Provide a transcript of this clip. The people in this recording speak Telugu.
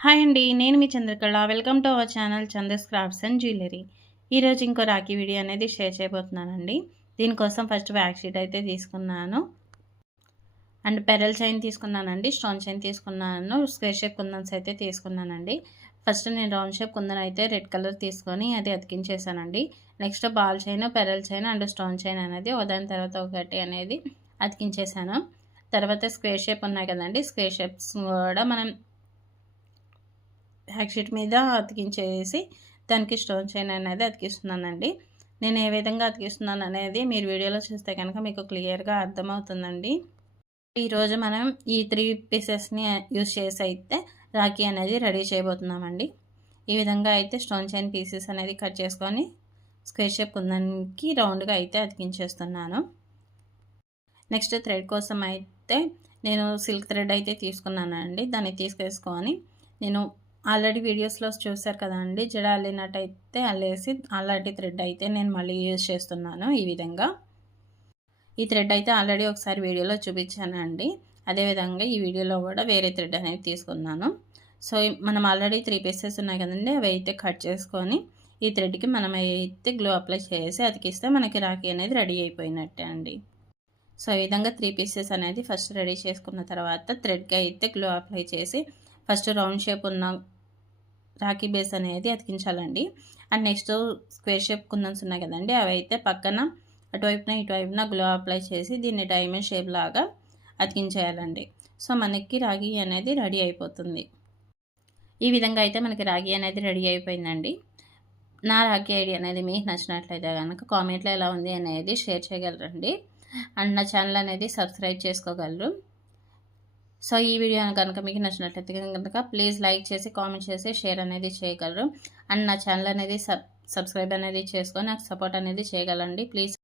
హాయ్ అండి, నేను మీ Chandrakala. Welcome to our channel Chandas crafts and jewellery. ఈరోజు ఇంకో రాఖీ వీడియో అనేది షేర్ చేయబోతున్నానండి. దీనికోసం ఫస్ట్ బ్యాక్ షీట్ అయితే తీసుకున్నాను అండ్ పెరల్ చైన్ తీసుకున్నానండి, స్టోన్ చైన్ తీసుకున్నాను, స్క్వేర్ షేప్ కుందన్స్ అయితే తీసుకున్నానండి. ఫస్ట్ నేను రౌండ్ షేప్ కుందన్ అయితే రెడ్ కలర్ తీసుకొని అది అతికించేసానండి. Next ball chain, pearl chain and stone chain అనేది ఒకదాని తర్వాత ఒకటి అనేది అతికించేసాను. తర్వాత స్క్వేర్ షేప్ ఉన్నాయి కదండి, స్క్వేర్ షేప్స్ కూడా మనం బ్యాక్ షీట్ మీద అతికించేసి దానికి స్టోన్ చైన్ అనేది అతికిస్తున్నానండి. నేను ఏ విధంగా అతికిస్తున్నాను అనేది మీరు వీడియోలో చూస్తే కనుక మీకు క్లియర్గా అర్థమవుతుందండి. ఈరోజు మనం ఈ 3 పీసెస్ని యూజ్ చేసి అయితే రాఖీ అనేది రెడీ చేయబోతున్నామండి. ఈ విధంగా అయితే స్టోన్ చైన్ పీసెస్ అనేది కట్ చేసుకొని స్క్వేర్ షేప్ కుందన్కి రౌండ్గా అయితే అతికించేస్తున్నాను. నెక్స్ట్ థ్రెడ్ కోసం అయితే నేను సిల్క్ థ్రెడ్ అయితే తీసుకున్నానండి. దాన్ని తీసుకేసుకొని నేను ఆల్రెడీ వీడియోస్లో చూసారు కదండి, జడ అల్లినట్టయితే అల్లేసి అలాంటి థ్రెడ్ అయితే నేను మళ్ళీ యూజ్ చేస్తున్నాను. ఈ విధంగా ఈ థ్రెడ్ అయితే ఆల్రెడీ ఒకసారి వీడియోలో చూపించానండి. అదేవిధంగా ఈ వీడియోలో కూడా వేరే థ్రెడ్ అనేది తీసుకున్నాను. సో మనం ఆల్రెడీ 3 పీసెస్ ఉన్నాయి కదండి, అవి అయితే కట్ చేసుకొని ఈ థ్రెడ్కి మనం అయితే గ్లూ అప్లై చేసి అతికిస్తే మనకి రాఖీ అనేది రెడీ అయిపోయినట్టే అండి. సో ఈ విధంగా 3 పీసెస్ అనేది ఫస్ట్ రెడీ చేసుకున్న తర్వాత థ్రెడ్కి అయితే గ్లూ అప్లై చేసి ఫస్ట్ రౌండ్ షేప్ ఉన్న రాఖీ బేస్ అనేది అతికించాలండి. అండ్ నెక్స్ట్ స్క్వేర్ షేప్ కుందన్స్ ఉన్నాయి కదండి, అవి అయితే పక్కన అటువైపున ఇటువైపున గ్లో అప్లై చేసి దీన్ని డైమండ్ షేప్ లాగా అతికించేయాలండి. సో మనకి రాఖీ అనేది రెడీ అయిపోతుంది. ఈ విధంగా అయితే మనకి రాఖీ అనేది రెడీ అయిపోయిందండి. నా రాఖీ ఐడియా అనేది మీకు నచ్చినట్లయితే కనుక కామెంట్లో ఎలా ఉంది అనేది షేర్ చేయగలరండి. అండ్ నా ఛానల్ అనేది సబ్స్క్రైబ్ చేసుకోగలరు. సో ఈ వీడియో కనుక మీకు నచ్చినట్లయితే కనుక ప్లీజ్ లైక్ చేసి, కామెంట్ చేసి, షేర్ అనేది చేయగలరు. అండ్ నా ఛానల్ అనేది సబ్స్క్రైబ్ అనేది చేసుకొని నాకు సపోర్ట్ అనేది చేయగలండి. ప్లీజ్